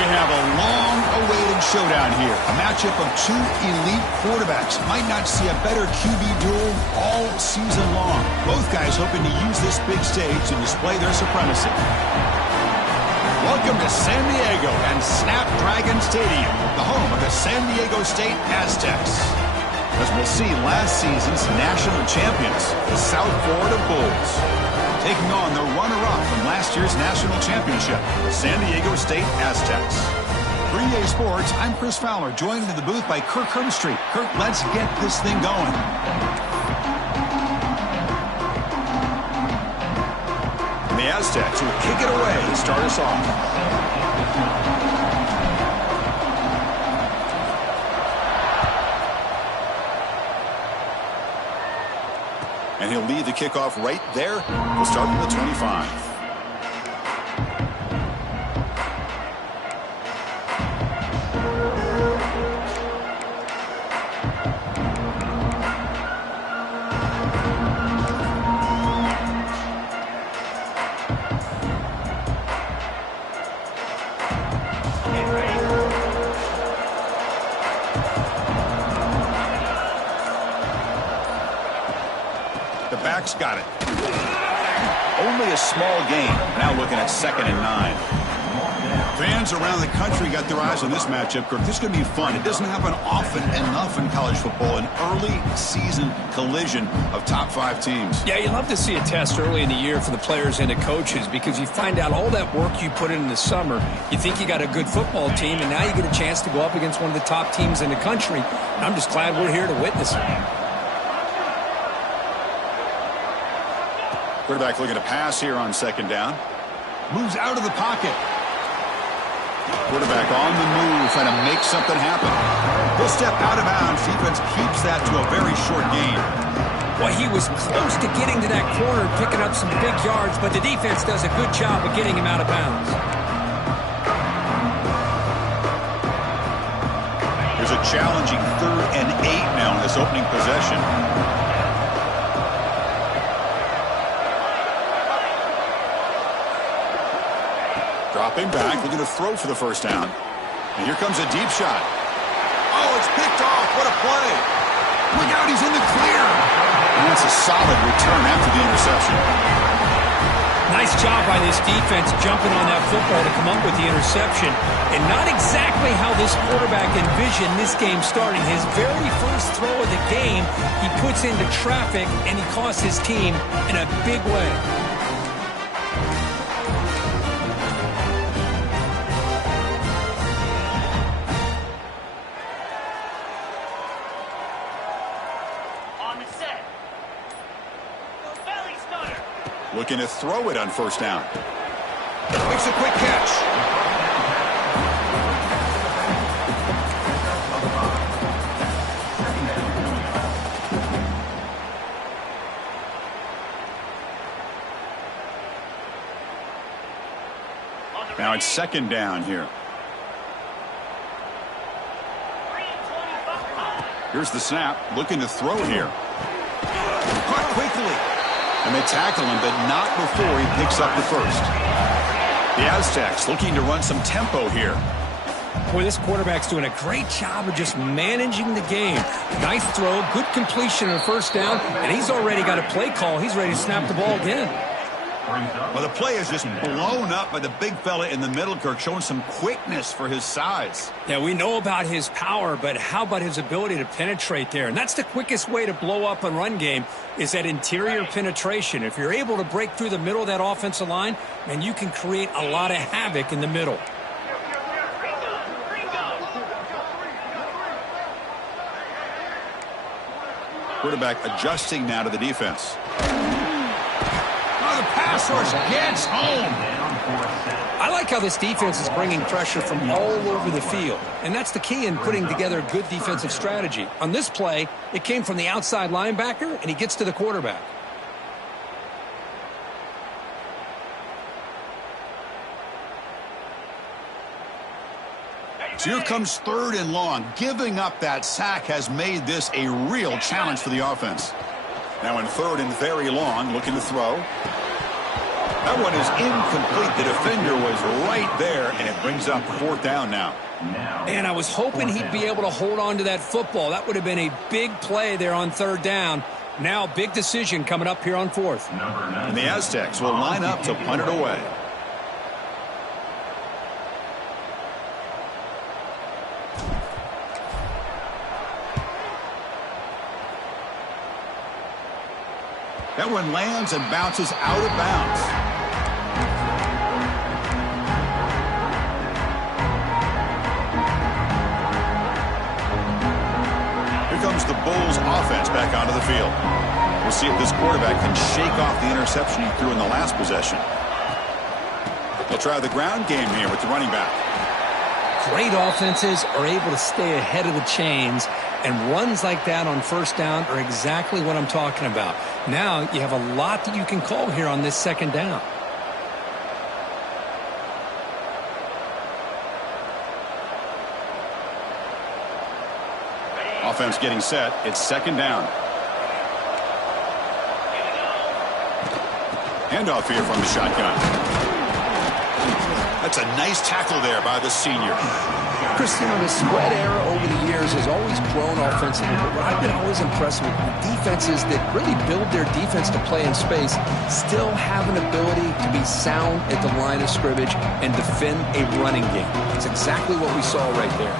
We have a long-awaited showdown here. A matchup of two elite quarterbacks. Might not see a better QB duel all season long. Both guys hoping to use this big stage to display their supremacy. Welcome to San Diego and Snapdragon Stadium, the home of the San Diego State Aztecs. As we'll see, last season's national champions, the South Florida Bulls, taking on the runner-up from last year's national championship, the San Diego State Aztecs. 3A Sports, I'm Chris Fowler, joined in the booth by Kirk Hermstreet. Kirk, let's get this thing going. And the Aztecs will kick it away to start us off. And he'll lead the kickoff right there. We'll start from the 25. Got it. Only a small gain. Now looking at 2nd and 9. Fans around the country got their eyes on this matchup, Kirk. This is going to be fun. It doesn't happen often enough in college football. An early season collision of top 5 teams. Yeah, you love to see a test early in the year for the players and the coaches because you find out all that work you put in the summer. You think you got a good football team, and now you get a chance to go up against one of the top teams in the country. I'm just glad we're here to witness it. Quarterback looking to pass here on 2nd down. Moves out of the pocket. Quarterback on the move, trying to make something happen. He'll step out of bounds. Defense keeps that to a very short gain. Well, he was close to getting to that corner, picking up some big yards, but the defense does a good job of getting him out of bounds. There's a challenging 3rd and 8 now in this opening possession. Dropping back, looking to throw for the 1st down. And here comes a deep shot. Oh, it's picked off. What a play. Look out, he's in the clear. And that's a solid return after the interception. Nice job by this defense jumping on that football to come up with the interception. And not exactly how this quarterback envisioned this game starting. His very first throw of the game, he puts into traffic, and he costs his team in a big way. Looking to throw it on 1st down. Makes a quick catch. Now it's 2nd down here. Here's the snap. Looking to throw here. Caught quickly. And they tackle him, but not before he picks up the 1st. The Aztecs looking to run some tempo here. Boy, this quarterback's doing a great job of just managing the game. Nice throw, good completion on 1st down, and he's already got a play call. He's ready to snap the ball again. Well, the play is just blown up by the big fella in the middle, Kirk, showing some quickness for his size. Yeah, we know about his power, but how about his ability to penetrate there? And that's the quickest way to blow up a run game is that interior penetration. If you're able to break through the middle of that offensive line, then you can create a lot of havoc in the middle. Quarterback adjusting now to the defense. The pass rush gets home. I like how this defense is bringing pressure from all over the field. And that's the key in putting together a good defensive strategy. On this play, it came from the outside linebacker, and he gets to the quarterback. So here comes 3rd and long. Giving up that sack has made this a real challenge for the offense. Now in 3rd and very long, looking to throw. That one is incomplete. The defender was right there, and it brings up 4th down now. And I was hoping he'd be able to hold on to that football. That would have been a big play there on 3rd down. Now, big decision coming up here on 4th. And the Aztecs will line up to punt it away. That one lands and bounces out of bounds. Here comes the Bulls offense back onto the field. We'll see if this quarterback can shake off the interception he threw in the last possession. They'll try the ground game here with the running back. Great offenses are able to stay ahead of the chains, and runs like that on 1st down are exactly what I'm talking about. Now you have a lot that you can call here on this 2nd down. Offense getting set. It's 2nd down. Handoff here from the shotgun. That's a nice tackle there by the senior. Chris, you know, the spread era over the years has always grown offensively, but what I've been always impressed with defenses that really build their defense to play in space still have an ability to be sound at the line of scrimmage and defend a running game. It's exactly what we saw right there.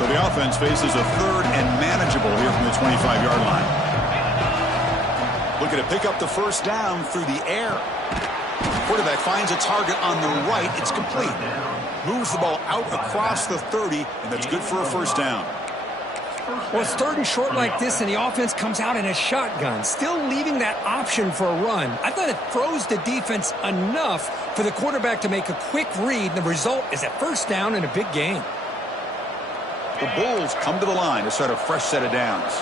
So the offense faces a 3rd and manageable here from the 25-yard line. Looking to pick up the 1st down through the air. Quarterback finds a target on the right. It's complete. Moves the ball out across the 30, and that's good for a 1st down. Well, it's 3rd and short like this, and the offense comes out in a shotgun, still leaving that option for a run. I thought it throws the defense enough for the quarterback to make a quick read, and the result is a 1st down and a big gain. The Bulls come to the line to start a fresh set of downs.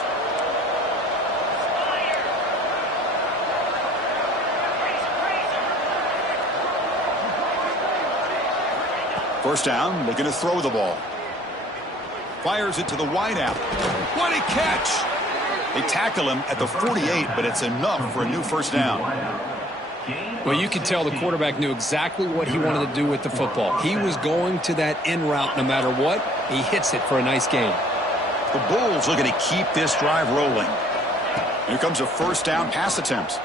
First down, looking to throw the ball. Fires it to the wideout. What a catch! They tackle him at the 48, but it's enough for a new 1st down. Well, you can tell the quarterback knew exactly what he wanted to do with the football. He was going to that in route no matter what. He hits it for a nice gain. The Bulls looking to keep this drive rolling. Here comes a 1st down pass attempt.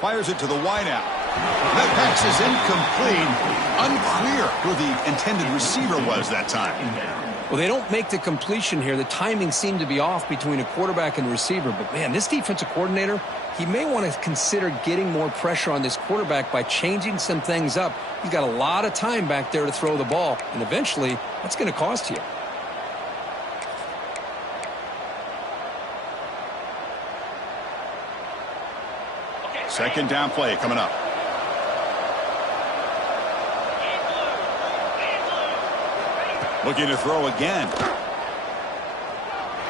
Fires it to the wideout. That pass is incomplete. Unclear who the intended receiver was that time. Well, they don't make the completion here. The timing seemed to be off between a quarterback and receiver. But, man, this defensive coordinator, he may want to consider getting more pressure on this quarterback by changing some things up. He's got a lot of time back there to throw the ball. And eventually, that's going to cost you. Second down play coming up. Looking to throw again.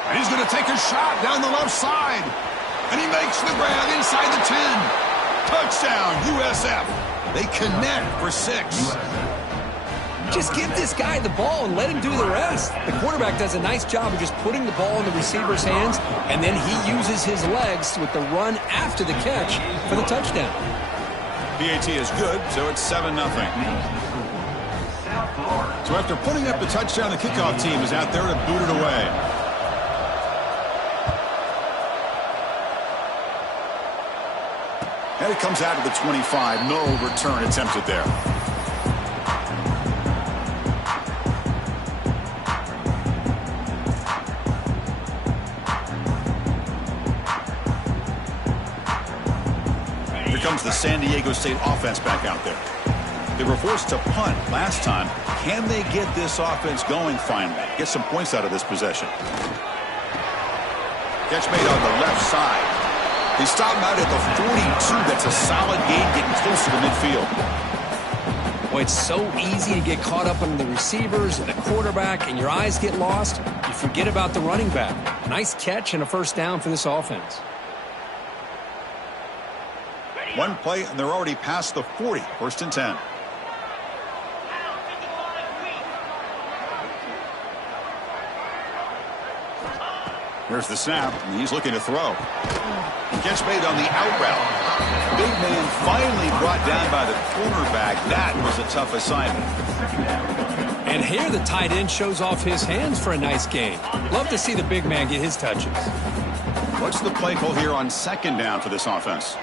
And he's going to take a shot down the left side. And he makes the grab inside the 10. Touchdown, USF. They connect for 6. Just give this guy the ball and let him do the rest. The quarterback does a nice job of just putting the ball in the receiver's hands, and then he uses his legs with the run after the catch for the touchdown. PAT is good, so it's 7-0. So after putting up the touchdown, the kickoff team is out there to boot it away. And it comes out of the 25. No return attempted there. Here comes the San Diego State offense back out there. They were forced to punt last time. Can they get this offense going finally? Get some points out of this possession. Catch made on the left side. They stop him out at the 42. That's a solid gain, getting closer to midfield. Boy, it's so easy to get caught up on the receivers and the quarterback, and your eyes get lost. You forget about the running back. Nice catch and a 1st down for this offense. One play, and they're already past the 40. 1st and 10. Here's the snap, and he's looking to throw. He gets made on the out route. Big man finally brought down by the cornerback. That was a tough assignment. And here the tight end shows off his hands for a nice gain. Love to see the big man get his touches. What's the play call here on second down for this offense?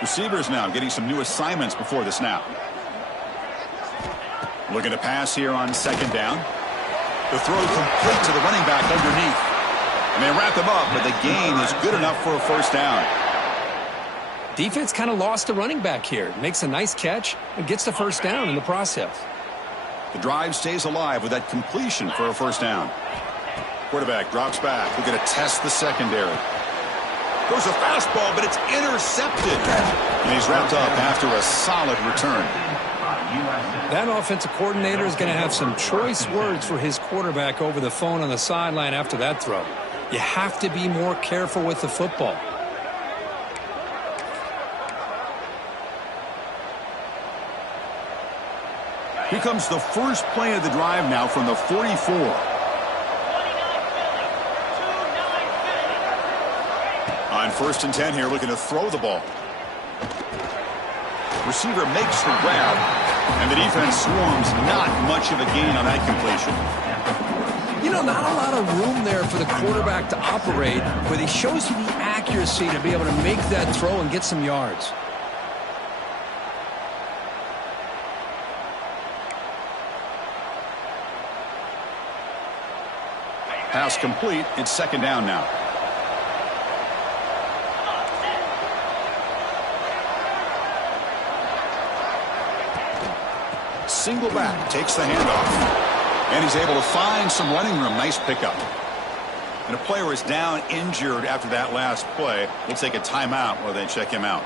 Receivers now getting some new assignments before the snap. Looking to pass here on second down. The throw complete to the running back underneath. And they wrap him up, but the gain is good enough for a first down. Defense kind of lost the running back here. Makes a nice catch and gets the first down in the process. The drive stays alive with that completion for a first down. Quarterback drops back. We're going to test the secondary. Goes a fastball, but it's intercepted. And he's wrapped up after a solid return. That offensive coordinator is going to have some choice words for his quarterback over the phone on the sideline after that throw. You have to be more careful with the football. Here comes the first play of the drive now from the 44. On 1st and 10 here, looking to throw the ball. Receiver makes the grab, and the defense swarms. Not much of a gain on that completion. You know, not a lot of room there for the quarterback to operate, but he shows you the accuracy to be able to make that throw and get some yards. Pass complete. It's second down now. Single back, takes the handoff. And he's able to find some running room. Nice pickup. And a player is down injured after that last play. We'll take a timeout while they check him out.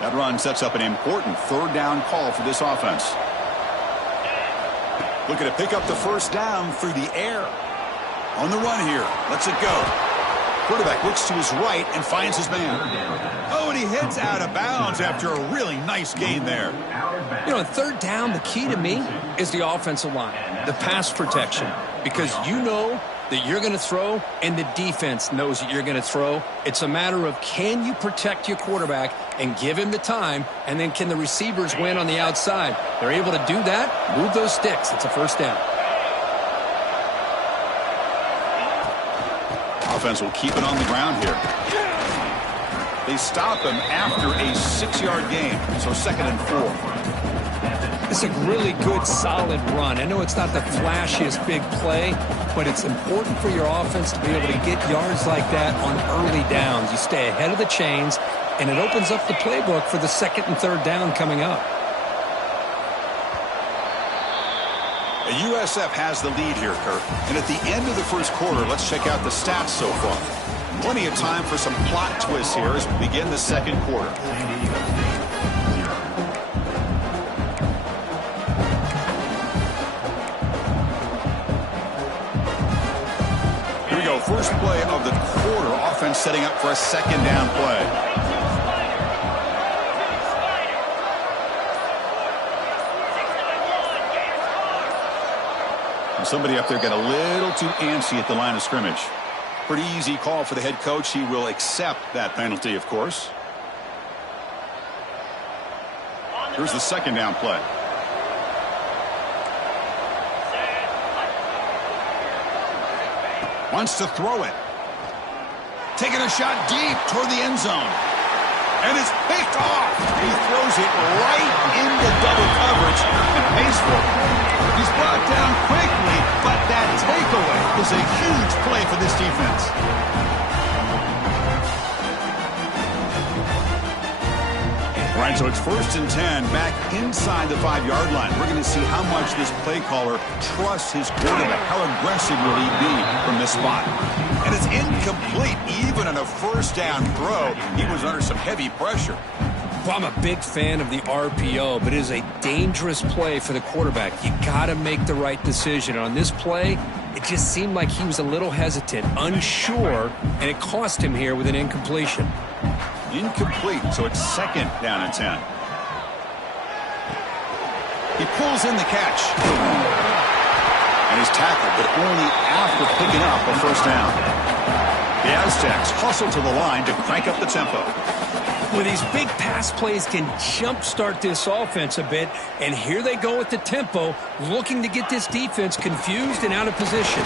That run sets up an important third down call for this offense. Looking to pick up the first down through the air. On the run here. Lets it go. Quarterback looks to his right and finds his man. Oh, and he heads out of bounds after a really nice gain there. You know, on third down, the key to me is the offensive line, the pass protection, because you know that you're going to throw and the defense knows that you're going to throw. It's a matter of can you protect your quarterback and give him the time, and then can the receivers win on the outside? They're able to do that, move those sticks. It's a first down. Offense will keep it on the ground here. They stop him after a 6-yard gain, so 2nd and 4. It's a really good, solid run. I know it's not the flashiest big play, but it's important for your offense to be able to get yards like that on early downs. You stay ahead of the chains, and it opens up the playbook for the 2nd and 3rd down coming up. USF has the lead here, Kurt. And at the end of the first quarter, let's check out the stats so far. Plenty of time for some plot twists here as we begin the second quarter. Here we go. First play of the quarter. Offense setting up for a second down play. Somebody up there got a little too antsy at the line of scrimmage. Pretty easy call for the head coach. He will accept that penalty, of course. Here's the second down play. Wants to throw it. Taking a shot deep toward the end zone. And it's picked off. He throws it right into double coverage and pays for it. He's brought down quickly, but that takeaway is a huge play for this defense. All right, so it's 1st and 10 back inside the 5-yard line. We're going to see how much this play caller trusts his quarterback. How aggressive will he be from this spot? And it's incomplete. Even on a first down throw, he was under some heavy pressure. Well, I'm a big fan of the RPO, but it is a dangerous play for the quarterback. You got to make the right decision. On this play, it just seemed like he was a little hesitant, unsure, and it cost him here with an incompletion. Incomplete, so it's 2nd down and 10. He pulls in the catch. And he's tackled, but only after picking up a first down. The Aztecs hustle to the line to crank up the tempo. Well, these big pass plays can jumpstart this offense a bit, and here they go with the tempo, looking to get this defense confused and out of position.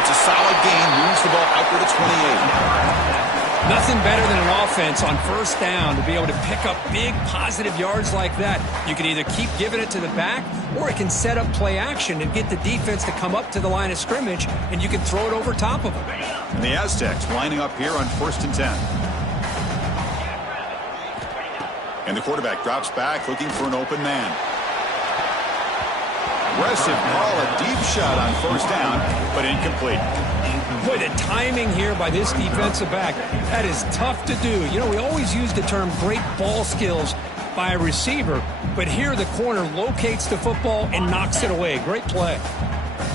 It's a solid gain, moves the ball out to the 28. Nothing better than an offense on first down to be able to pick up big positive yards like that. You can either keep giving it to the back, or it can set up play action and get the defense to come up to the line of scrimmage, and you can throw it over top of them. And the Aztecs lining up here on 1st and 10. And the quarterback drops back looking for an open man. Aggressive ball, a deep shot on first down, but incomplete. Boy, the timing here by this defensive back, that is tough to do. You know, we always use the term great ball skills by a receiver, but here the corner locates the football and knocks it away. Great play.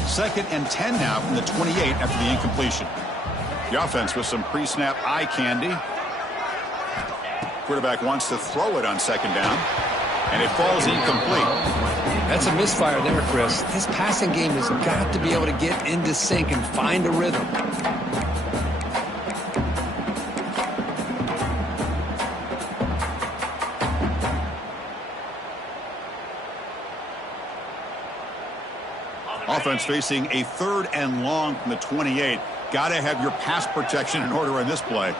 2nd and 10 now from the 28 after the incompletion. The offense with some pre-snap eye candy. Quarterback wants to throw it on 2nd down, and it falls incomplete. That's a misfire there, Chris. This passing game has got to be able to get into sync and find a rhythm. Offense facing a 3rd and long from the 28. Got to have your pass protection in order on this play.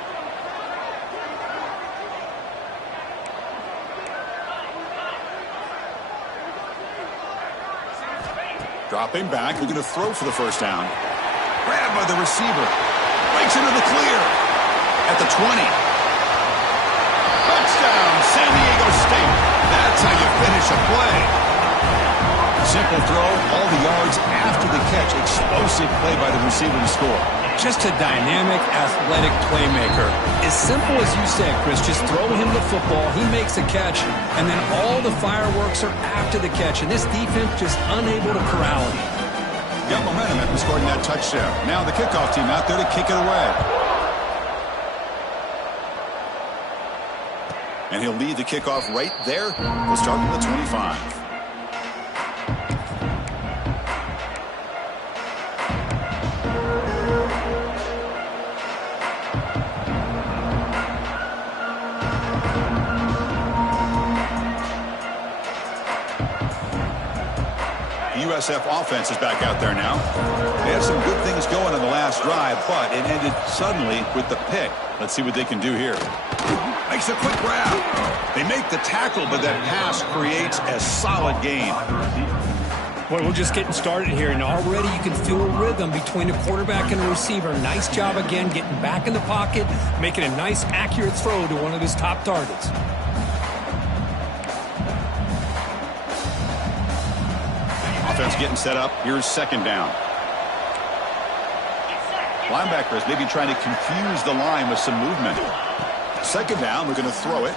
Dropping back, looking to throw for the first down. Grabbed by the receiver. Breaks into the clear. At the 20. Touchdown, San Diego State. That's how you finish a play. Simple throw, all the yards after the catch. Explosive play by the receiver to score. Just a dynamic, athletic playmaker. As simple as you said, Chris, just throw him the football, he makes a catch, and then all the fireworks are after the catch, and this defense just unable to corral him. Got momentum after scoring that touchdown. Now the kickoff team out there to kick it away. And he'll lead the kickoff right there. We'll start with the 25. USF offense is back out there now. They had some good things going on the last drive, but it ended suddenly with the pick. Let's see what they can do here. Makes a quick grab. They make the tackle, but that pass creates a solid gain. Boy, we're just getting started here, and already you can feel a rhythm between the quarterback and the receiver. Nice job again getting back in the pocket, making a nice, accurate throw to one of his top targets. Offense getting set up. Here's 2nd down. Linebackers maybe trying to confuse the line with some movement. 2nd down, we're going to throw it.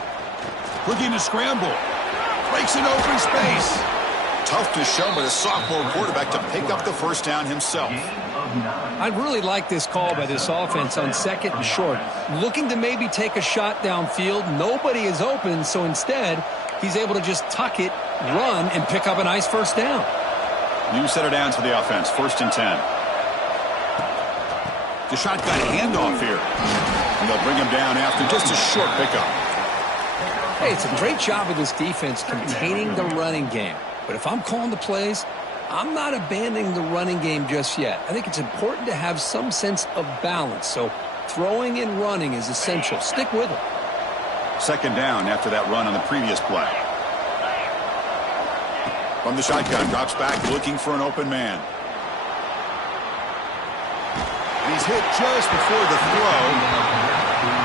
Looking to scramble. Breaks an open space. Tough to show by the sophomore quarterback to pick up the first down himself. I really like this call by this offense on 2nd and short. Looking to maybe take a shot downfield. Nobody is open, so instead, he's able to just tuck it, run, and pick up a nice first down. New set of downs for the offense. 1st and 10. The shotgun handoff here. And they'll bring him down after just a short pickup. Hey, it's a great job of this defense containing the running game. But if I'm calling the plays, I'm not abandoning the running game just yet. I think it's important to have some sense of balance. So throwing and running is essential. Stick with it. 2nd down after that run on the previous play. From the shotgun, drops back, looking for an open man. And he's hit just before the throw.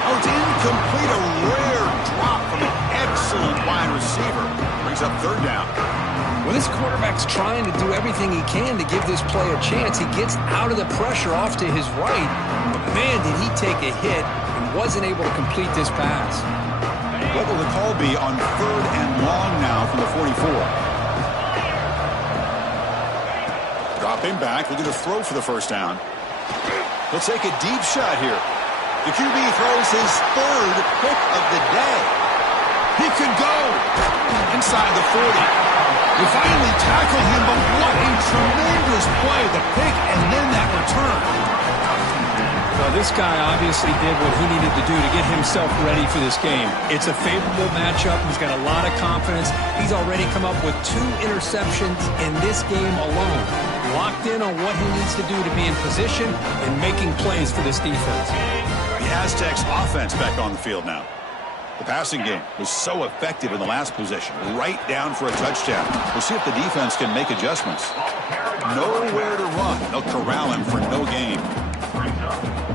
Oh, it's incomplete. A rare drop from an excellent wide receiver. Brings up 3rd down. Well, this quarterback's trying to do everything he can to give this play a chance. He gets out of the pressure off to his right. But man, did he take a hit and wasn't able to complete this pass. What will the call be on 3rd and long now from the 44? Dropping back, looking to throw for the first down. He'll take a deep shot here. The QB throws his 3rd pick of the day. He could go. inside the 40. They finally tackle him, but what a tremendous play. The pick and then that return. Well, this guy obviously did what he needed to do to get himself ready for this game. It's a favorable matchup. He's got a lot of confidence. He's already come up with 2 interceptions in this game alone. Locked in on what he needs to do to be in position and making plays for this defense. The Aztecs offense back on the field now. The passing game was so effective in the last possession, right down for a touchdown. We'll see if the defense can make adjustments. Nowhere to run. They'll corral him for no gain.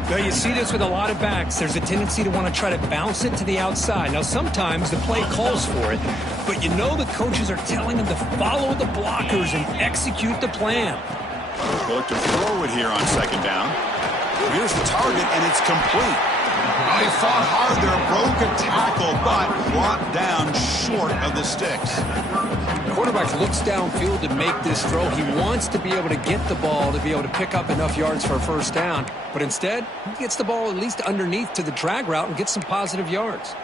Now, you see this with a lot of backs. There's a tendency to want to try to bounce it to the outside. Now, sometimes the play calls for it, but you know the coaches are telling them to follow the blockers and execute the plan. They'll look to throw it here on second down. Here's the target, and it's complete. Oh, he fought hard there, broke a tackle, but brought down short of the sticks. The quarterback looks downfield to make this throw. He wants to be able to get the ball to be able to pick up enough yards for a first down, but instead, he gets the ball at least underneath to the drag route and gets some positive yards.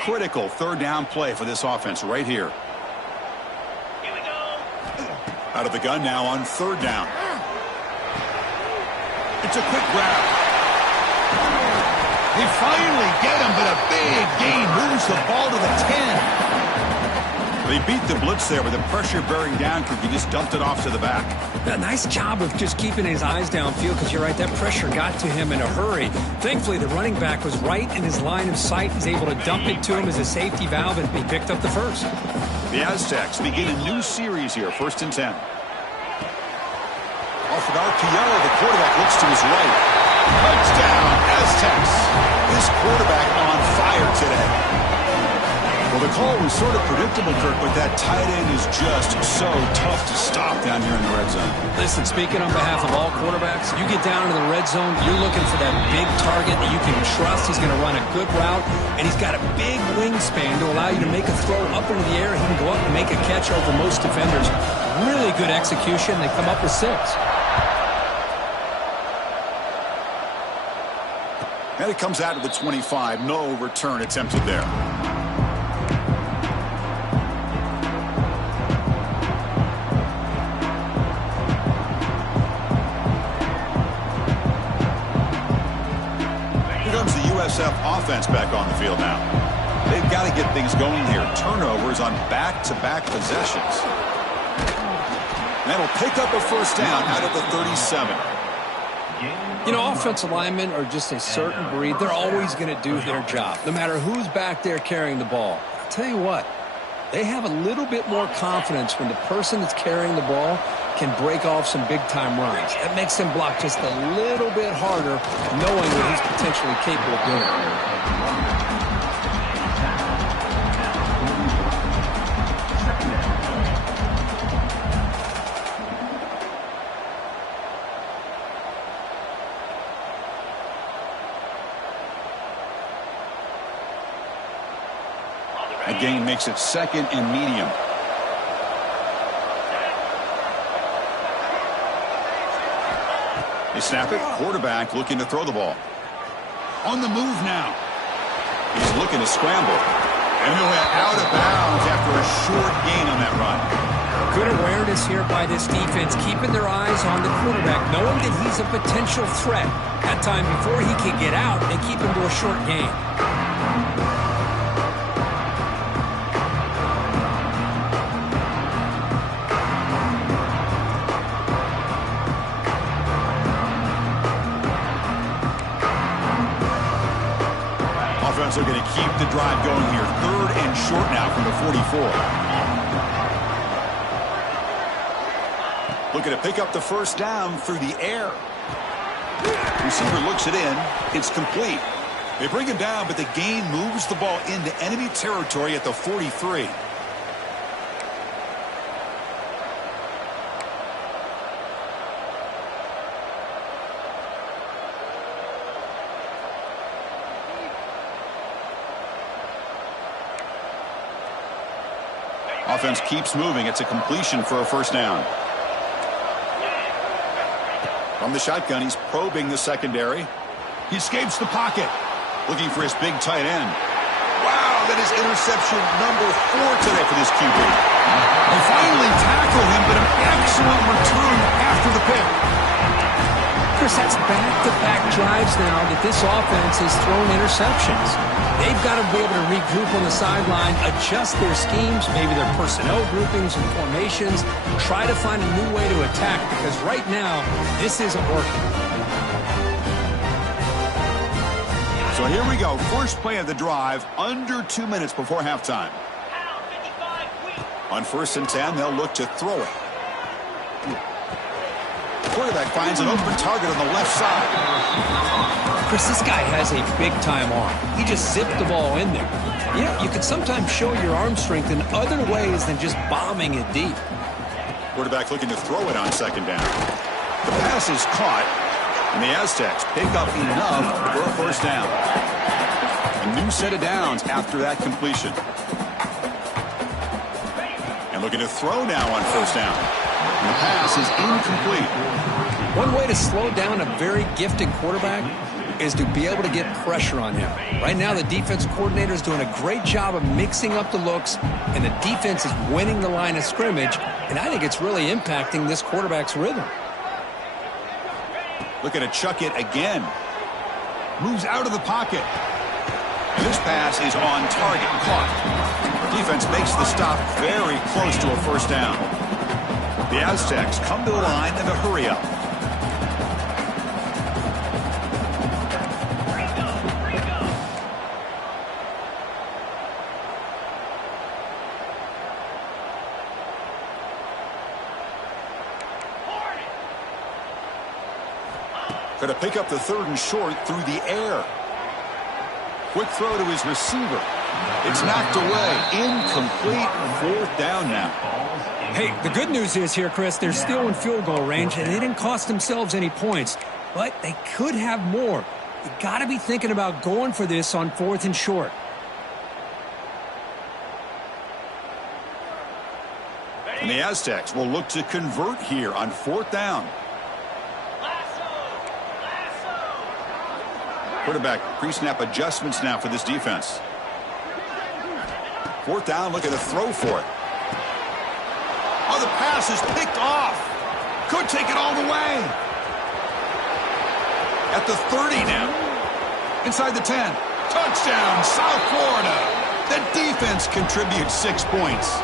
Critical third down play for this offense right here. Here we go. Out of the gun now on third down. It's a quick grab. They finally get him, but a big gain moves the ball to the 10. They beat the blitz there with the pressure bearing down because he just dumped it off to the back. A nice job of just keeping his eyes downfield because you're right, that pressure got to him in a hurry. Thankfully, the running back was right in his line of sight. He's able to dump it to him as a safety valve, and he picked up the first. The Aztecs begin a new series here, 1st and 10. Off an RPO, the quarterback looks to his right. Touchdown, Aztecs. This quarterback on fire today. Well, the call was sort of predictable, Kirk, but that tight end is just so tough to stop down here in the red zone. Listen, speaking on behalf of all quarterbacks, you get down into the red zone, you're looking for that big target that you can trust. He's going to run a good route, and he's got a big wingspan to allow you to make a throw up into the air. He can go up and make a catch over most defenders. Really good execution. They come up with 6. And it comes out to the 25. No return attempted there. Here comes the USF offense back on the field now. They've got to get things going here. Turnovers on back-to-back possessions. That'll pick up a first down out of the 37. You know, offensive linemen are just a certain breed. They're always going to do their job, no matter who's back there carrying the ball. I'll tell you what, they have a little bit more confidence when the person that's carrying the ball can break off some big-time runs. That makes them block just a little bit harder, knowing what he's potentially capable of doing. A gain makes it 2nd and medium. They snap it. Quarterback looking to throw the ball. On the move now. He's looking to scramble. And he went out of bounds after a short gain on that run. Good awareness here by this defense, keeping their eyes on the quarterback, knowing that he's a potential threat. That time before he can get out, they keep him to a short gain. Offense are going to keep the drive going here. 3rd and short now from the 44. Looking to pick up the first down through the air. Receiver looks it in. It's complete. They bring him down, but the gain moves the ball into enemy territory at the 43. Offense keeps moving. It's a completion for a first down. From the shotgun, he's probing the secondary. He escapes the pocket. Looking for his big tight end. Wow, that is interception number 4 today for this QB. They finally tackle him, but an excellent return after the pick. Chris, that's back-to-back drives now that this offense has thrown interceptions. They've got to be able to regroup on the sideline, adjust their schemes, maybe their personnel groupings and formations, try to find a new way to attack, because right now, this isn't working. So here we go. First play of the drive, under 2 minutes before halftime. On 1st and 10, they'll look to throw it. Quarterback finds an open target on the left side. Chris, this guy has a big-time arm. He just zipped the ball in there. Yeah, you can sometimes show your arm strength in other ways than just bombing it deep. Quarterback looking to throw it on 2nd down. The pass is caught, and the Aztecs pick up enough for a 1st down. A new set of downs after that completion. And looking to throw now on 1st down. And the pass is incomplete. One way to slow down a very gifted quarterback is to be able to get pressure on him. Right now, the defense coordinator is doing a great job of mixing up the looks, and the defense is winning the line of scrimmage, and I think it's really impacting this quarterback's rhythm. Looking to chuck it again. Moves out of the pocket. And this pass is on target. Caught. Defense makes the stop very close to a 1st down. The Aztecs come to the line in a hurry-up. Going to pick up the 3rd and short through the air. Quick throw to his receiver. It's knocked away. Incomplete. 4th down now. Hey, the good news is here, Chris, they're still in field goal range, and they didn't cost themselves any points. But they could have more. You got to be thinking about going for this on 4th and short. And the Aztecs will look to convert here on 4th down. Quarterback pre-snap adjustments now for this defense. 4th down, looking to throw for it. Oh, the pass is picked off. Could take it all the way. At the 30 now. Inside the 10. Touchdown, South Florida. The defense contributes 6 points.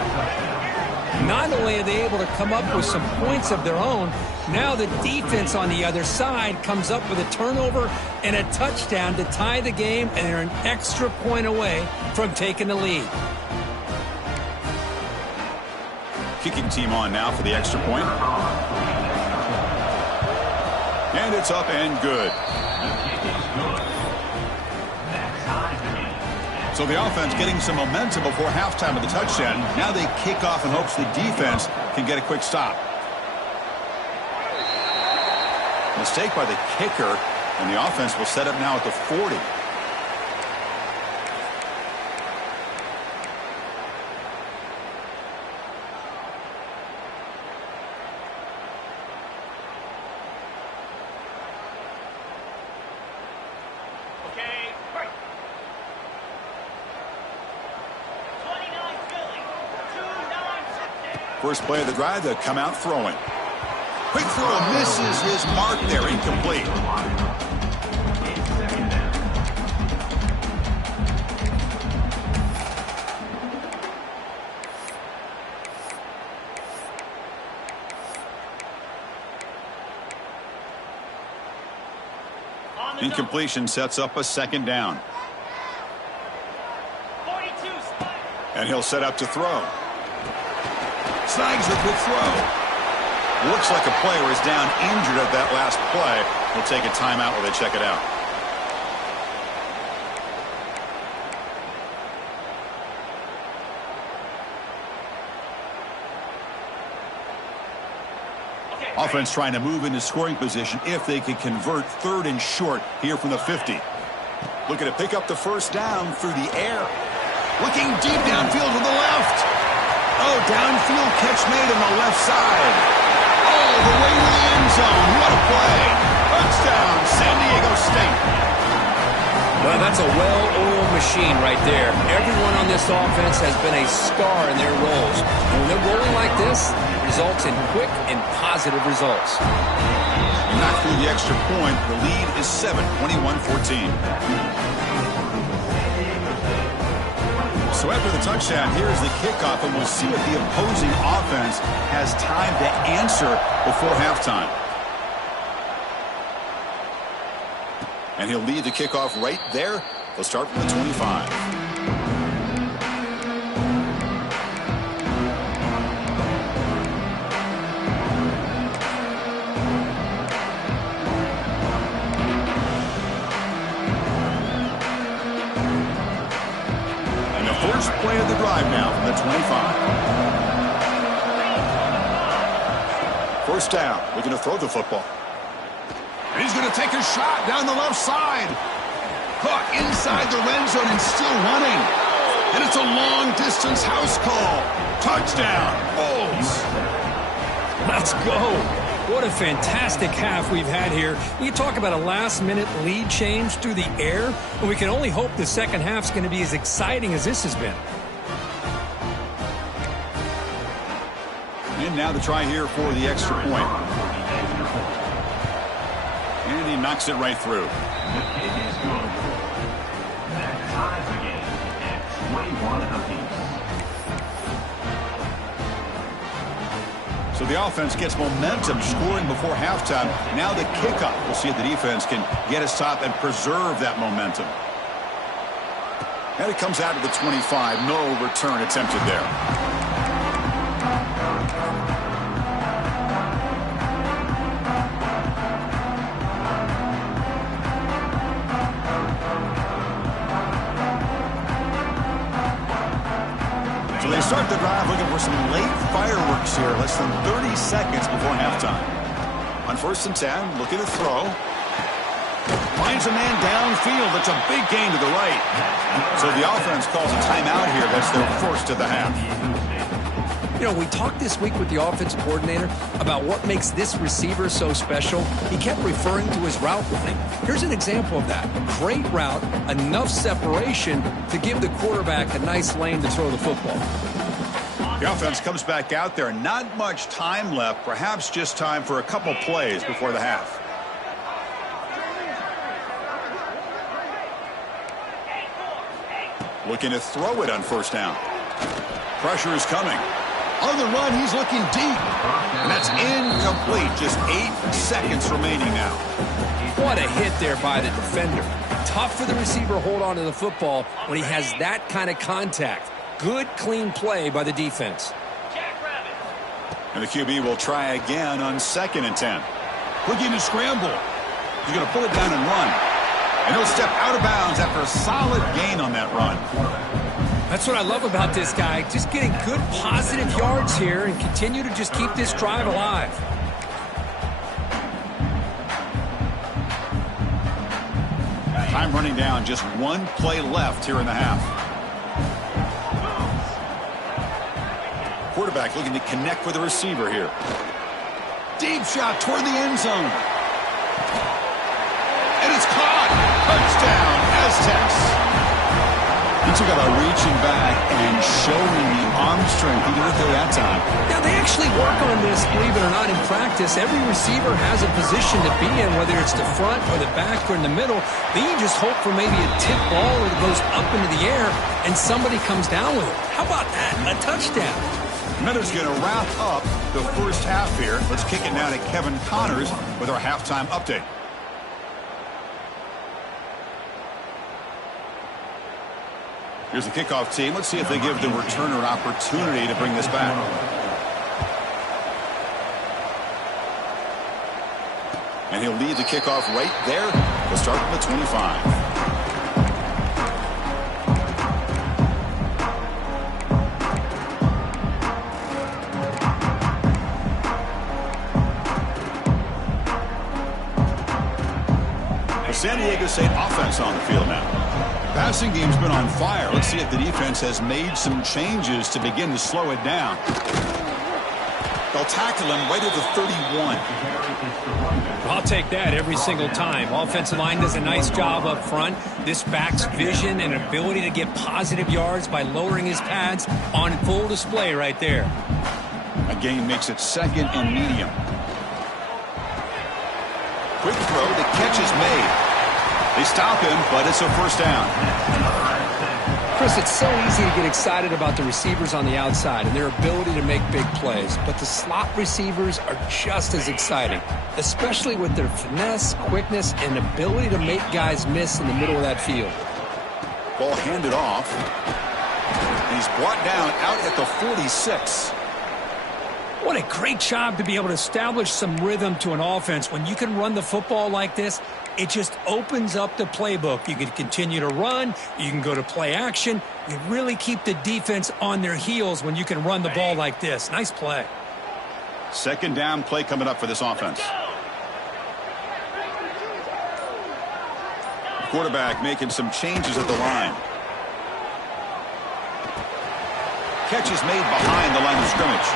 Not only are they able to come up with some points of their own, now the defense on the other side comes up with a turnover and a touchdown to tie the game, and they're an extra point away from taking the lead. Kicking team on now for the extra point. And it's up and good. So the offense getting some momentum before halftime of the touchdown. Now they kick off in hopes the defense can get a quick stop. Mistake by the kicker, and the offense will set up now at the 40. First play of the drive, they'll come out throwing. Quick throw misses his mark there, incomplete. Incompletion sets up a 2nd down. And he'll set up to throw. Snags a quick throw. Looks like a player is down injured at that last play. We'll take a timeout while they check it out. Offense trying to move into scoring position if they can convert 3rd and short here from the 50. Looking to pick up the 1st down through the air. Looking deep downfield to the left. Oh, downfield catch made on the left side. All the way to the end zone. What a play. Touchdown, San Diego State. Well, that's a well-oiled machine right there. Everyone on this offense has been a star in their roles. And when they're rolling like this, it results in quick and positive results. Not through the extra point. The lead is 7, 21-14. So after the touchdown, here's the kickoff, and we'll see if the opposing offense has time to answer before halftime. And he'll lead the kickoff right there. They'll start from the 25. And the first play of the drive now from the 25. First down. Looking to throw the football. And he's going to take a shot down the left side. Caught inside the red zone and still running. And it's a long-distance house call. Touchdown, Bulls. Let's go. What a fantastic half we've had here. You talk about a last-minute lead change through the air, and we can only hope the second half's going to be as exciting as this has been. And now the try here for the extra point. And he knocks it right through. It is good. That ties the game at 21 apiece. So the offense gets momentum scoring before halftime. Now the kickoff. We'll see if the defense can get a stop and preserve that momentum. And it comes out to the 25. No return attempted there. So they start the drive looking for some late fireworks here, less than 30 seconds before halftime. On 1st and 10, looking to throw. Finds a man downfield. That's a big gain to the right. So the offense calls a timeout here. That's their first of the half. You know, we talked this week with the offensive coordinator about what makes this receiver so special. He kept referring to his route running. Here's an example of that. Great route, enough separation to give the quarterback a nice lane to throw the football. The offense comes back out there. Not much time left. Perhaps just time for a couple plays before the half. Looking to throw it on 1st down. Pressure is coming. On the run, he's looking deep. And that's incomplete. Just 8 seconds remaining now. What a hit there by the defender. Tough for the receiver to hold on to the football when he has that kind of contact. Good, clean play by the defense. And the QB will try again on 2nd and 10. Looking to scramble. He's going to pull it down and run. And he'll step out of bounds after a solid gain on that run. That's what I love about this guy. Just getting good, positive yards here and continue to just keep this drive alive. Time running down. Just 1 play left here in the half. Quarterback looking to connect with the receiver here. Deep shot toward the end zone. And it's caught. Touchdown, Aztecs. He took out a reaching back and showing the arm strength he did there that time. Now, they actually work on this, believe it or not, in practice. Every receiver has a position to be in, whether it's the front or the back or in the middle. Then you just hope for maybe a tip ball that goes up into the air and somebody comes down with it. How about that? A touchdown. Minot's going to wrap up the first half here. Let's kick it now to Kevin Connors with our halftime update. Here's the kickoff team. Let's see if they give the returner an opportunity to bring this back. And he'll lead the kickoff right there. We'll start from the 25. San Diego State offense on the field now. Passing game's been on fire. Let's see if the defense has made some changes to begin to slow it down. They'll tackle him right at the 31. I'll take that every single time. Offensive line does a nice job up front. This back's vision and ability to get positive yards by lowering his pads on full display right there. A gain makes it 2nd and medium. Quick throw, the catch is made. They stop him, but it's a first down. Chris, it's so easy to get excited about the receivers on the outside and their ability to make big plays, but the slot receivers are just as exciting, especially with their finesse, quickness, and ability to make guys miss in the middle of that field. Ball handed off. And he's brought down out at the 46. What a great job to be able to establish some rhythm to an offense. When you can run the football like this, it just opens up the playbook. You can continue to run. You can go to play action. You really keep the defense on their heels when you can run the ball like this. Nice play. 2nd down play coming up for this offense. The quarterback making some changes at the line. Catch is made behind the line of scrimmage.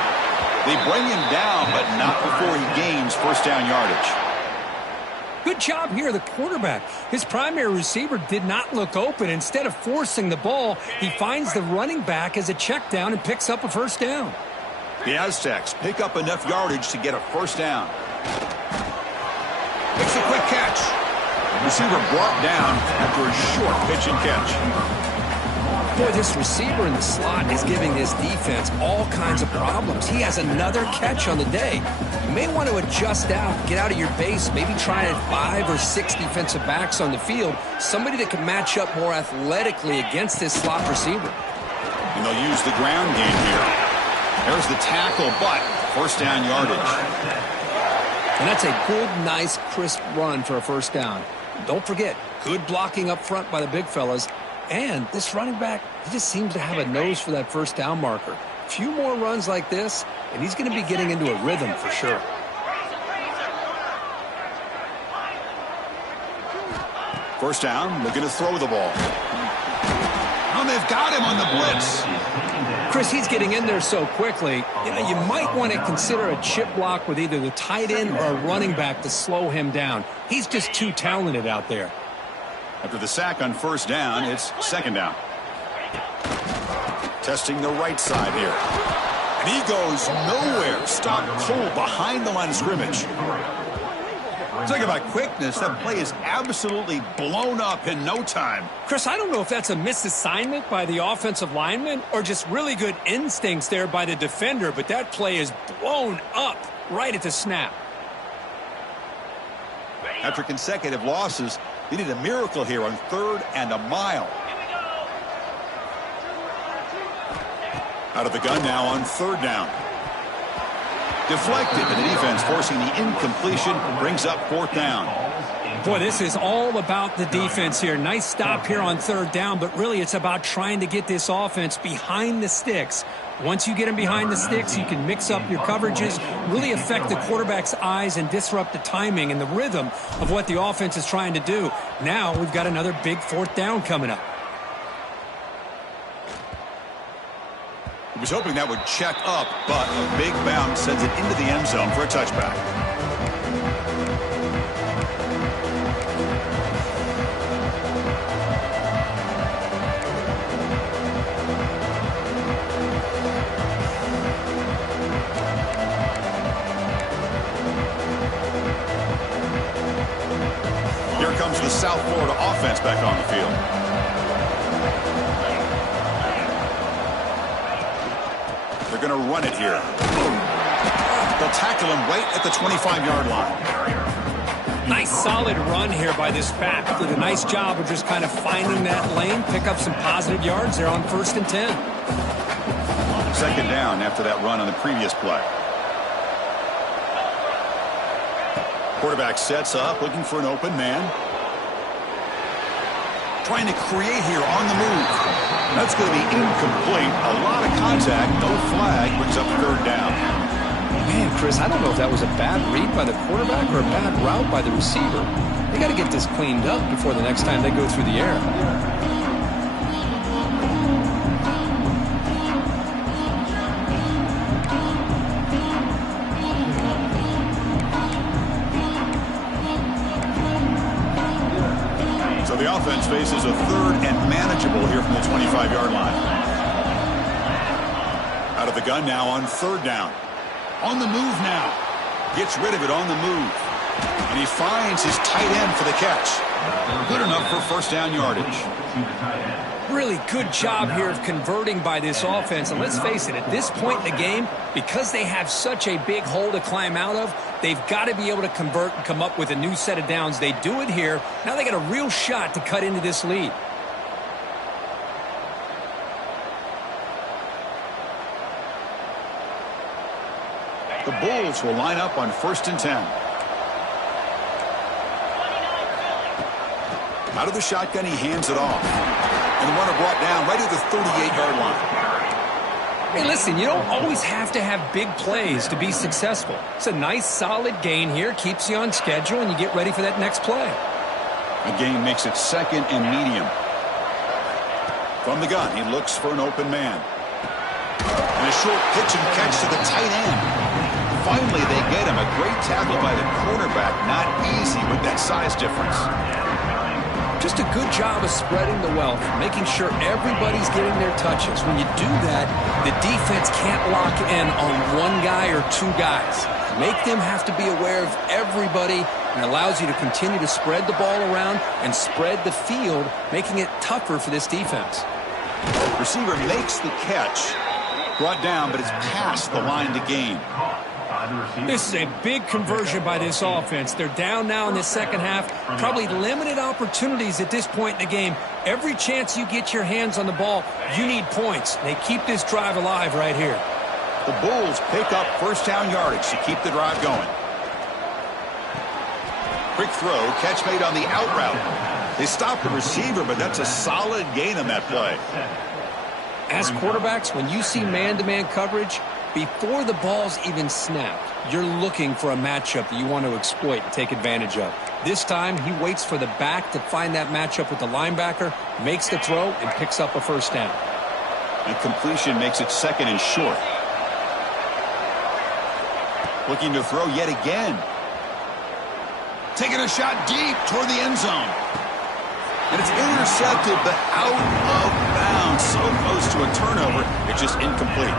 They bring him down, but not before he gains first down yardage. Good job here, the quarterback. His primary receiver did not look open. Instead of forcing the ball, he finds the running back as a check down and picks up a first down. The Aztecs pick up enough yardage to get a first down. Makes a quick catch. Receiver brought down after a short pitch and catch. Boy, this receiver in the slot is giving his defense all kinds of problems. He has another catch on the day. You may want to adjust out, get out of your base, maybe try 5 or 6 defensive backs on the field, somebody that can match up more athletically against this slot receiver. And they'll use the ground game here. There's the tackle, but first down yardage. And that's a good, nice, crisp run for a first down. Don't forget, good blocking up front by the big fellas. And this running back, he just seems to have a nose for that first down marker. A few more runs like this, and he's going to be getting into a rhythm for sure. First down, looking to throw the ball. Oh, they've got him on the blitz. Chris, he's getting in there so quickly. You might want to consider a chip block with either the tight end or a running back to slow him down. He's just too talented out there. After the sack on first down, it's 2nd down. Testing the right side here. And he goes nowhere. Stopped cold behind the line of scrimmage. Talk about quickness. That play is absolutely blown up in no time. Chris, I don't know if that's a misassignment by the offensive lineman or just really good instincts there by the defender, but that play is blown up right at the snap. After consecutive losses, they need a miracle here on 3rd and a mile. Out of the gun now on 3rd down. Deflected, and the defense forcing the incompletion brings up 4th down. Boy, this is all about the defense here. Nice stop here on 3rd down, but really it's about trying to get this offense behind the sticks. Once you get them behind the sticks, you can mix up your coverages, really affect the quarterback's eyes and disrupt the timing and the rhythm of what the offense is trying to do. Now we've got another big 4th down coming up. He was hoping that would check up, but a big bounce sends it into the end zone for a touchback. Here comes the South Florida offense back on the field. They're going to run it here. They'll tackle him right at the 25-yard line. Nice solid run here by this back. Did a nice job of just kind of finding that lane, pick up some positive yards there on 1st and 10. 2nd down after that run on the previous play. Quarterback sets up, looking for an open man. Trying to create here on the move. That's going to be incomplete. A lot of contact, no flag, brings up 3rd down. Man, Chris, I don't know if that was a bad read by the quarterback or a bad route by the receiver. They got to get this cleaned up before the next time they go through the air. The offense faces a third and manageable here from the 25-yard line. Out of the gun now on third down. On the move now. Gets rid of it on the move. And he finds his tight end for the catch. Good enough for first down yardage. Really good job here of converting by this offense. And let's face it, at this point in the game, because they have such a big hole to climb out of, they've got to be able to convert and come up with a new set of downs. They do it here. Now they got a real shot to cut into this lead. The Bulls will line up on 1st and 10. Out of the shotgun, he hands it off. And the runner brought down right at the 38-yard line. Hey, listen, you don't always have to have big plays to be successful. It's a nice, solid gain here. Keeps you on schedule, and you get ready for that next play. The gain makes it 2nd and medium. From the gun, he looks for an open man. And a short pitch and catch to the tight end. Finally, they get him. A great tackle by the cornerback. Not easy with that size difference. Just a good job of spreading the wealth, making sure everybody's getting their touches. When you do that, the defense can't lock in on one guy or two guys. Make them have to be aware of everybody, and allows you to continue to spread the ball around and spread the field, making it tougher for this defense. Receiver makes the catch. Brought down, but it's past the line to gain. This is a big conversion by this offense. They're down now in the second half. Probably limited opportunities at this point in the game. Every chance you get your hands on the ball, you need points. They keep this drive alive right here. The Bulls pick up first down yardage to keep the drive going. Quick throw, catch made on the out route. They stop the receiver, but that's a solid gain on that play. As quarterbacks, when you see man-to-man coverage, before the ball's even snapped, you're looking for a matchup that you want to exploit and take advantage of. This time, he waits for the back to find that matchup with the linebacker, makes the throw, and picks up a first down. And completion makes it 2nd and short. Looking to throw yet again. Taking a shot deep toward the end zone. And it's intercepted, but out of bounds. So close to a turnover, it's just incomplete.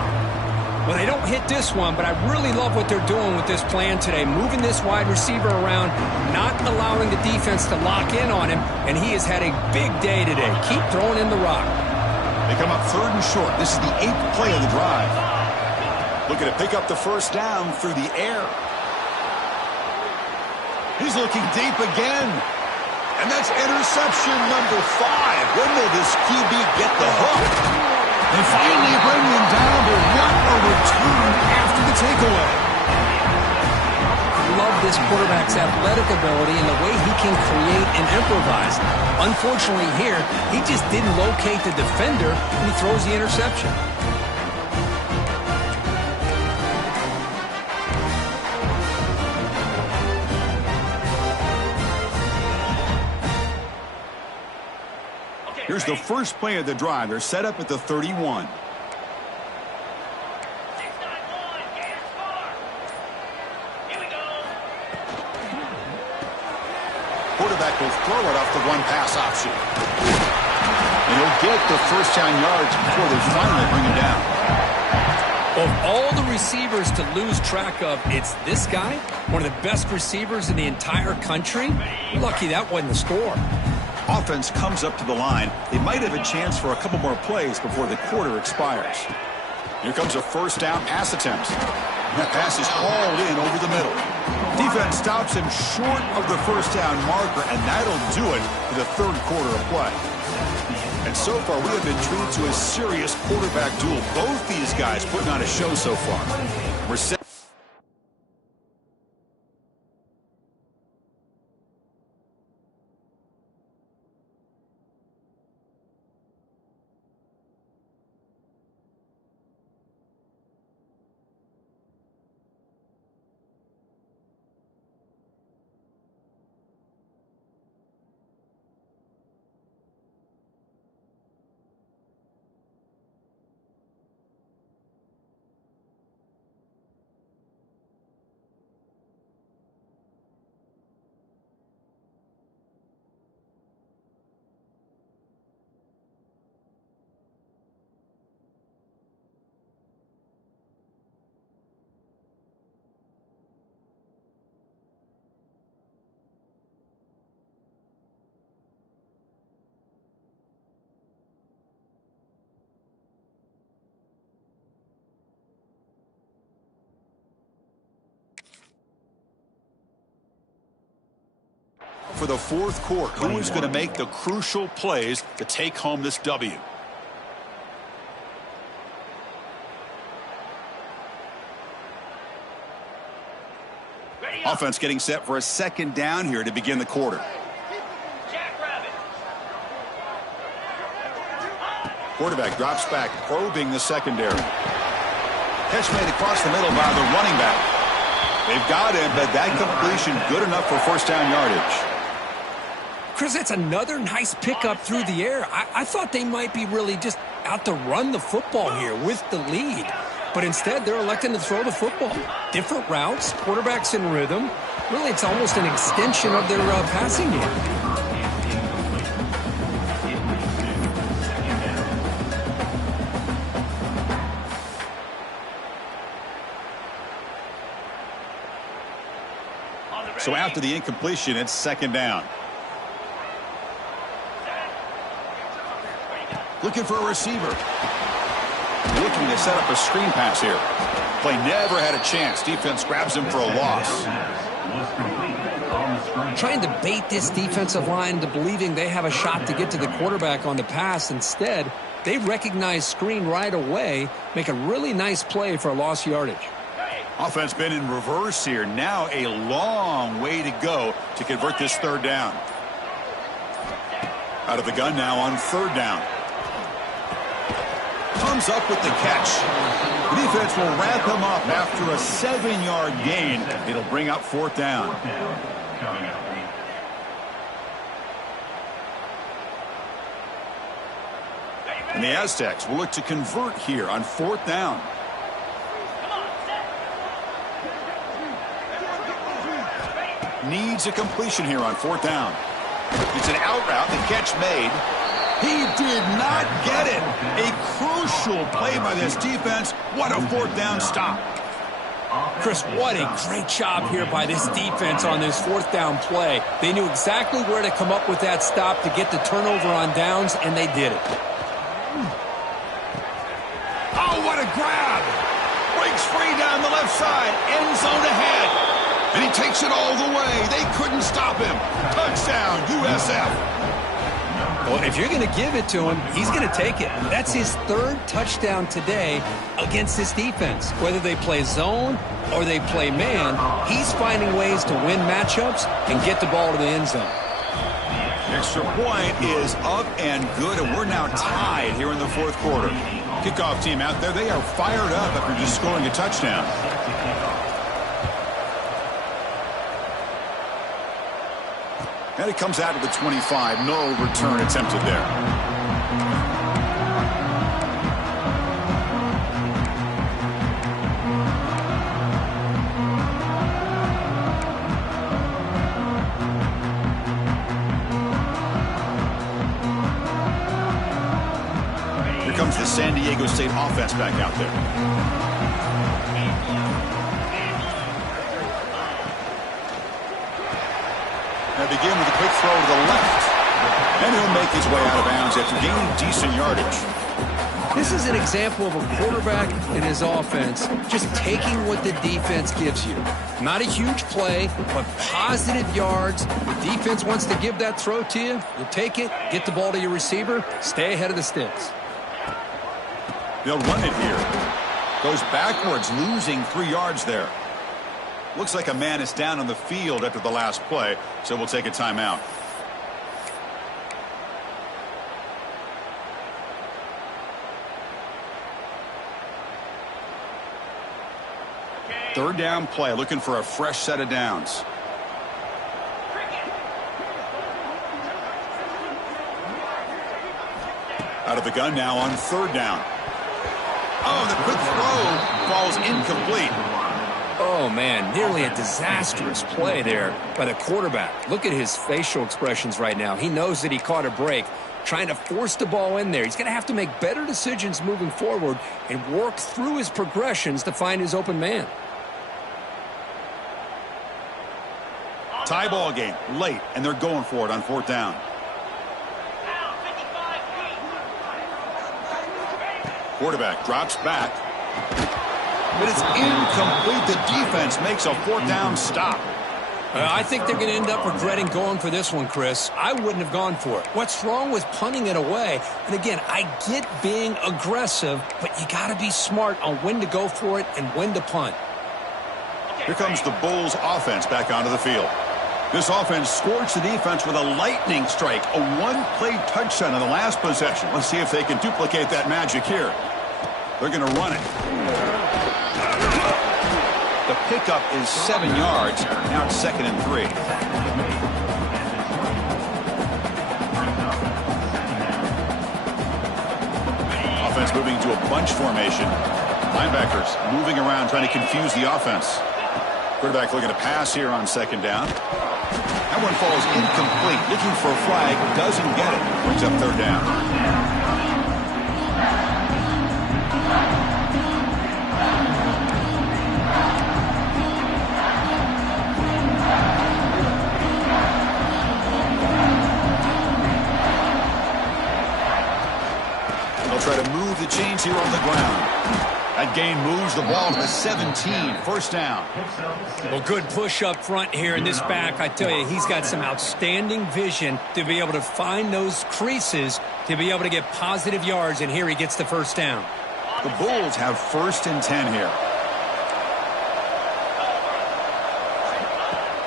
Well, they don't hit this one, but I really love what they're doing with this plan today. Moving this wide receiver around, not allowing the defense to lock in on him, and he has had a big day today. Keep throwing in the rock. They come up 3rd and short. This is the 8th play of the drive. Looking to pick up the first down through the air. He's looking deep again. And that's interception number 5. When will this QB get the hook? They finally bring him down, but what a return after the takeaway. I love this quarterback's athletic ability and the way he can create and improvise. Unfortunately here, he just didn't locate the defender, and he throws the interception. Here's the first play of the drive. They're set up at the 31. Quarterback will throw it off the one-pass option. And he'll get the first down yards before they finally bring him down. Of all the receivers to lose track of, it's this guy, one of the best receivers in the entire country. Lucky that wasn't the score. Offense comes up to the line. They might have a chance for a couple more plays before the quarter expires. Here comes a first down pass attempt. That pass is hauled in over the middle. Defense stops him short of the first down marker, and that'll do it for the 3rd quarter of play. And so far, we have been treated to a serious quarterback duel. Both these guys putting on a show so far. We're set. for the fourth quarter. Who is going to make the crucial plays to take home this W? Offense getting set for a second down here to begin the quarter. Quarterback drops back, probing the secondary. Catch made across the middle by the running back. They've got him, but that completion good enough for first down yardage. Chris, that's another nice pickup through the air. I thought they might be really just out to run the football here with the lead. But instead, they're electing to throw the football. Different routes, quarterbacks in rhythm. Really, it's almost an extension of their passing game. So after the incompletion, it's second down. Looking for a receiver. Looking to set up a screen pass here. Play never had a chance. Defense grabs him for a loss. Trying to bait this defensive line to believing they have a shot to get to the quarterback on the pass. Instead, they recognize screen right away, make a really nice play for a lost yardage. Offense been in reverse here. Now a long way to go to convert this third down. Out of the gun now on third down. Comes up with the catch. The defense will wrap him up after a 7-yard gain. It'll bring up fourth down. And the Aztecs will look to convert here on fourth down. Needs a completion here on fourth down. It's an out route. The catch made. He did not get it. A crucial play by this defense. What a fourth down stop. Chris, what a great job here by this defense on this fourth down play. They knew exactly where to come up with that stop to get the turnover on downs, and they did it. Oh, what a grab. Breaks free down the left side. End zone ahead. And he takes it all the way. They couldn't stop him. Touchdown, USF. Well, if you're going to give it to him, he's going to take it. That's his third touchdown today against this defense. Whether they play zone or they play man, he's finding ways to win matchups and get the ball to the end zone. Extra point is up and good, and we're now tied here in the fourth quarter. Kickoff team out there, they are fired up after just scoring a touchdown. And it comes out of the 25. No return attempted there. Here comes the San Diego State offense back out there. Begin with a quick throw to the left. And he'll make his way out of bounds after gaining decent yardage. This is an example of a quarterback and his offense just taking what the defense gives you. Not a huge play, but positive yards. The defense wants to give that throw to you. You take it, get the ball to your receiver, stay ahead of the sticks. They'll run it here. Goes backwards, losing 3 yards there. Looks like a man is down on the field after the last play, so we'll take a timeout. Third down play, looking for a fresh set of downs. Out of the gun now on third down. Oh, the quick throw falls incomplete. Oh, man, nearly a disastrous play there by the quarterback. Look at his facial expressions right now. He knows that he caught a break, trying to force the ball in there. He's going to have to make better decisions moving forward and work through his progressions to find his open man. Tie ball game, late, and they're going for it on fourth down. Quarterback drops back. But it's incomplete. The defense makes a fourth down stop. I think they're going to end up regretting going for this one, Chris. I wouldn't have gone for it. What's wrong with punting it away? And again, I get being aggressive, but you got to be smart on when to go for it and when to punt. Here comes the Bulls offense back onto the field. This offense scorched the defense with a lightning strike, a one-play touchdown in the last possession. Let's see if they can duplicate that magic here. They're going to run it. The pickup is 7 yards. Now it's 2nd and 3. Offense moving to a bunch formation. Linebackers moving around trying to confuse the offense. Quarterback looking to pass here on 2nd down. That one falls incomplete. Looking for a flag. Doesn't get it. Brings up 3rd down. Try to move the chains here on the ground. That gain moves the ball to the 17. 1st down. Well, good push up front here in this back. I tell you, he's got some outstanding vision to be able to find those creases to be able to get positive yards, and here he gets the 1st down. The Bulls have 1st and 10 here.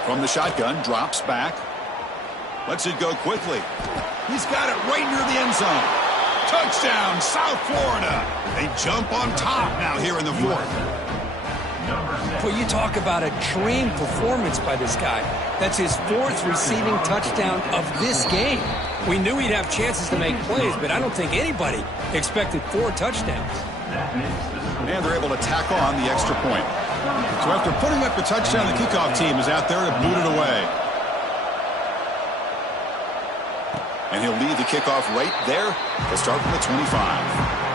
From the shotgun, drops back. Lets it go quickly. He's got it right near the end zone. Touchdown, South Florida. They jump on top now here in the 4th. Well, you talk about a dream performance by this guy. That's his 4th receiving touchdown of this game. We knew he'd have chances to make plays, but I don't think anybody expected 4 touchdowns. And they're able to tack on the extra point. So after putting up a touchdown, the kickoff team is out there to boot it away. And he'll lead the kickoff right there to start from the 25.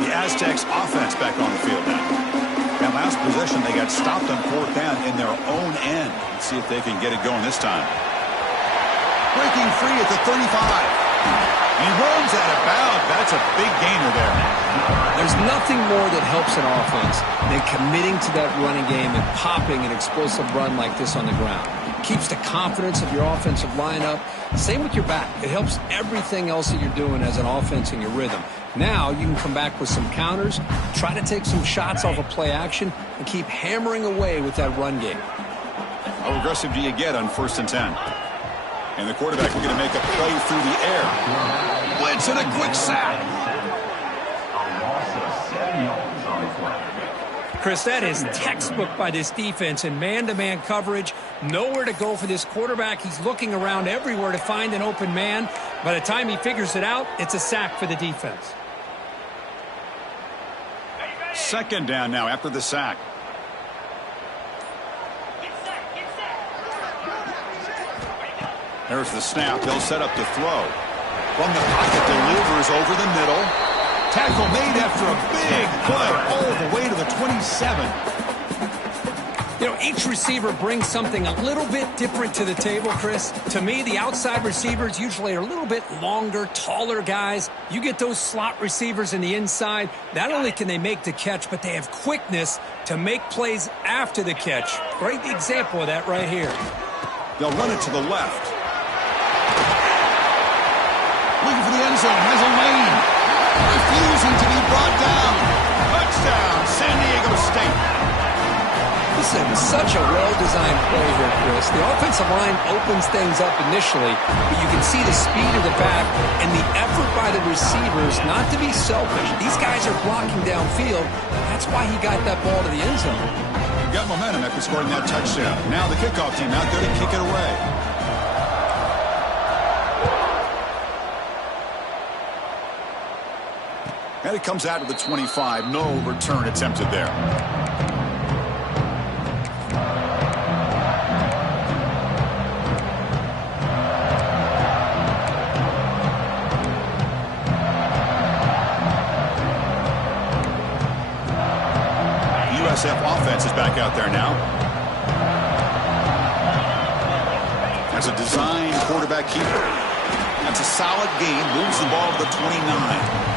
The Aztecs offense back on the field now. That last possession, they got stopped on 4th down in their own end. Let's see if they can get it going this time. Breaking free at the 35. He runs out of bounds. That's a big gainer there. There's nothing more that helps an offense than committing to that running game and popping an explosive run like this on the ground. Keeps the confidence of your offensive lineup. Same with your back. It helps everything else that you're doing as an offense in your rhythm. Now you can come back with some counters, try to take some shots off of play action, and keep hammering away with that run game. How aggressive do you get on 1st and 10? And the quarterback looking to make a play through the air. Blitz and a quick sack. Chris, that is textbook by this defense in man-to-man coverage. Nowhere to go for this quarterback. He's looking around everywhere to find an open man. By the time he figures it out, it's a sack for the defense. 2nd down now after the sack. There's the snap. They'll set up to throw. From the pocket, delivers over the middle. Tackle made after a big play all the way to the 27. You know, each receiver brings something a little bit different to the table, Chris. To me, the outside receivers usually are a little bit longer, taller guys. You get those slot receivers in the inside, not only can they make the catch, but they have quickness to make plays after the catch. Great example of that right here. They'll run it to the left. Looking for the end zone, has a lane. Refusing to be brought down. Touchdown, San Diego State. Listen, such a well-designed play here, Chris. The offensive line opens things up initially, but you can see the speed of the back and the effort by the receivers not to be selfish. These guys are blocking downfield. That's why he got that ball to the end zone. Got momentum after scoring that touchdown. Now the kickoff team out there to kick it away. And it comes out to the 25. No return attempted there. USF offense is back out there now. That's a design quarterback keeper. That's a solid gain. Moves the ball to the 29.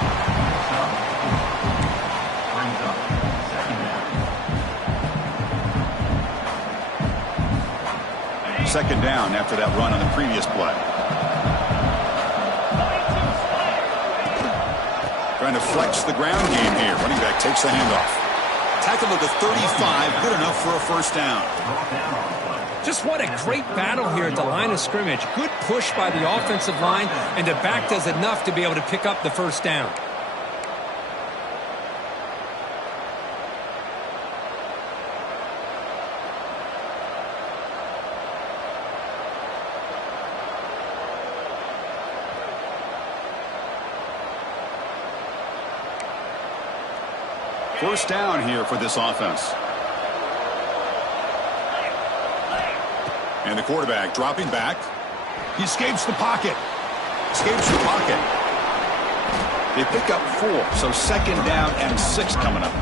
Second down after that run on the previous play. Trying to flex the ground game here. Running back takes the handoff. Tackle at the 35. Good enough for a first down. Just what a great battle here at the line of scrimmage. Good push by the offensive line, and the back does enough to be able to pick up the first down. First down here for this offense. And the quarterback dropping back. He escapes the pocket. Escapes the pocket. They pick up 4, so second down and 6 coming up.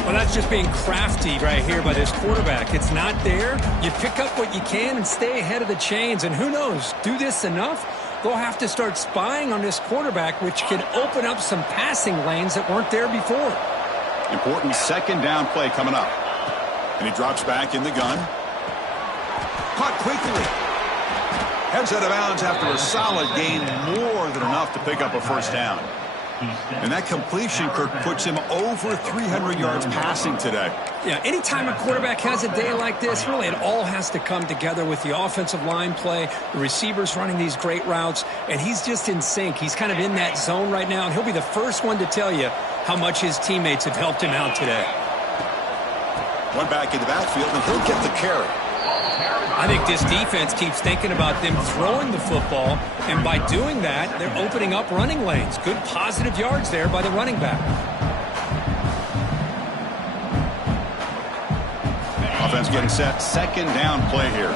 Well, that's just being crafty right here by this quarterback. It's not there. You pick up what you can and stay ahead of the chains. And who knows, do this enough, they'll have to start spying on this quarterback, which can open up some passing lanes that weren't there before. Important second down play coming up. And he drops back in the gun. Caught quickly. Heads out of bounds after a solid gain, more than enough to pick up a first down. And that completion, Kirk, puts him over 300 yards passing today. Yeah, anytime a quarterback has a day like this, really it all has to come together with the offensive line play, the receivers running these great routes, and he's just in sync. He's kind of in that zone right now, and he'll be the first one to tell you how much his teammates have helped him out today. One back in the backfield, and he'll get the carry. I think this defense keeps thinking about them throwing the football, and by doing that, they're opening up running lanes. Good positive yards there by the running back. Offense getting set. Second down play here.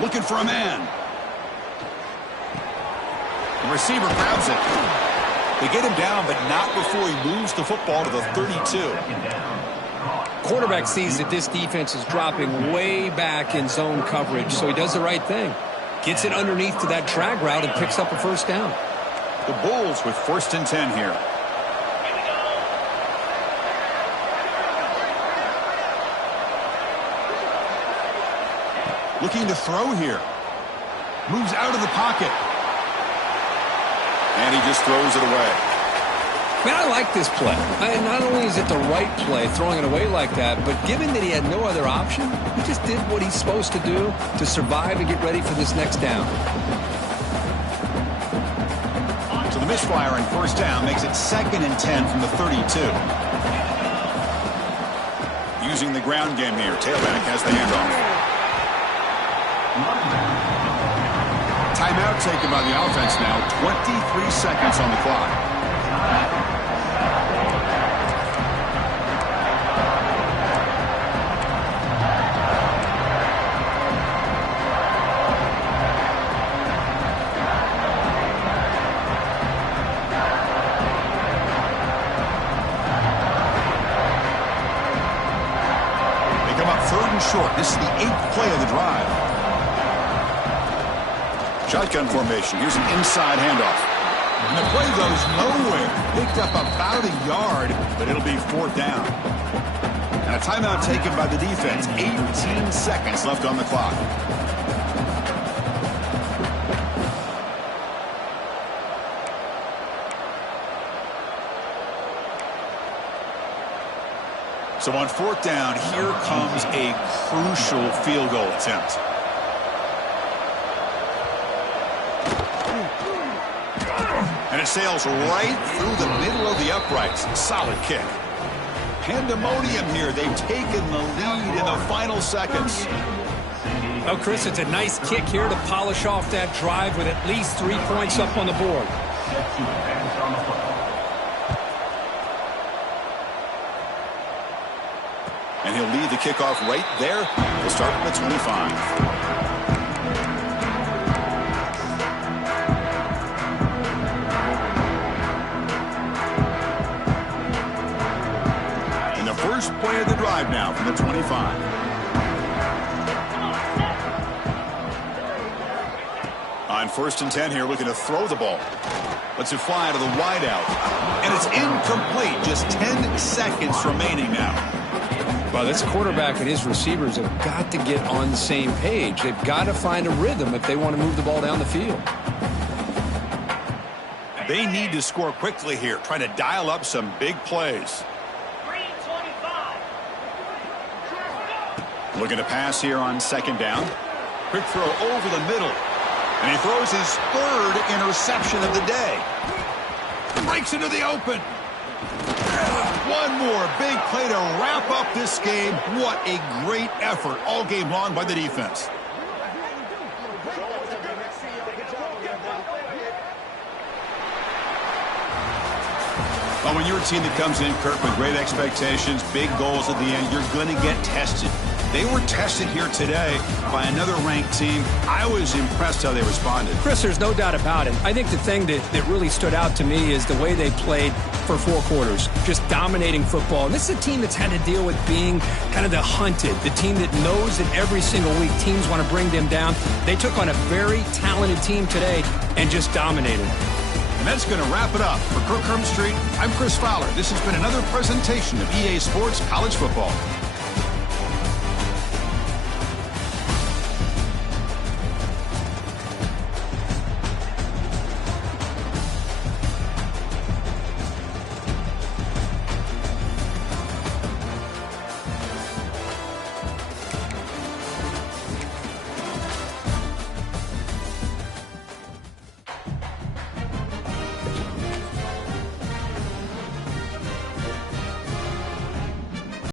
Looking for a man. The receiver grabs it. They get him down, but not before he moves the football to the 32. Quarterback sees that this defense is dropping way back in zone coverage, so he does the right thing. Gets it underneath to that drag route and picks up a first down. The Bulls with 1st and 10 here. Looking to throw here. Moves out of the pocket. And he just throws it away. Man, I like this play. Not only is it the right play, throwing it away like that, but given that he had no other option, he just did what he's supposed to do to survive and get ready for this next down. So the misfire on first down makes it 2nd and 10 from the 32. Using the ground game here. Tailback has the handoff. Timeout taken by the offense now. 23 seconds on the clock. They come up 3rd and short. This is the 8th play of the drive. Shotgun formation. Here's an inside handoff. And the play goes nowhere. Picked up about a yard, but it'll be 4th down. And a timeout taken by the defense. 18 seconds left on the clock. So on 4th down, here comes a crucial field goal attempt. And it sails right through the middle of the uprights. Solid kick. Pandemonium here. They've taken the lead in the final seconds. Well, Chris, it's a nice kick here to polish off that drive with at least 3 points up on the board. And he'll lead the kickoff right there. He'll start from the 25. And the first play of the drive now from the 25. On 1st and 10 here, looking to throw the ball. Lets it fly to the wideout. And it's incomplete. Just 10 seconds remaining now. Well, this quarterback and his receivers have got to get on the same page. They've got to find a rhythm if they want to move the ball down the field. They need to score quickly here, trying to dial up some big plays. 3:25. Looking to pass here on 2nd down. Quick throw over the middle. And he throws his 3rd interception of the day. Breaks into the open. One more big play to wrap up this game. What a great effort all game long by the defense. Well, when you're a team that comes in, Kirk, with great expectations, big goals at the end, you're going to get tested. They were tested here today by another ranked team. I was impressed how they responded. Chris, there's no doubt about it. I think the thing that really stood out to me is the way they played for 4 quarters, just dominating football. And this is a team that's had to deal with being kind of the hunted, the team that knows that every single week teams want to bring them down. They took on a very talented team today and just dominated. And that's going to wrap it up. For Kirk Street, I'm Chris Fowler. This has been another presentation of EA Sports College Football.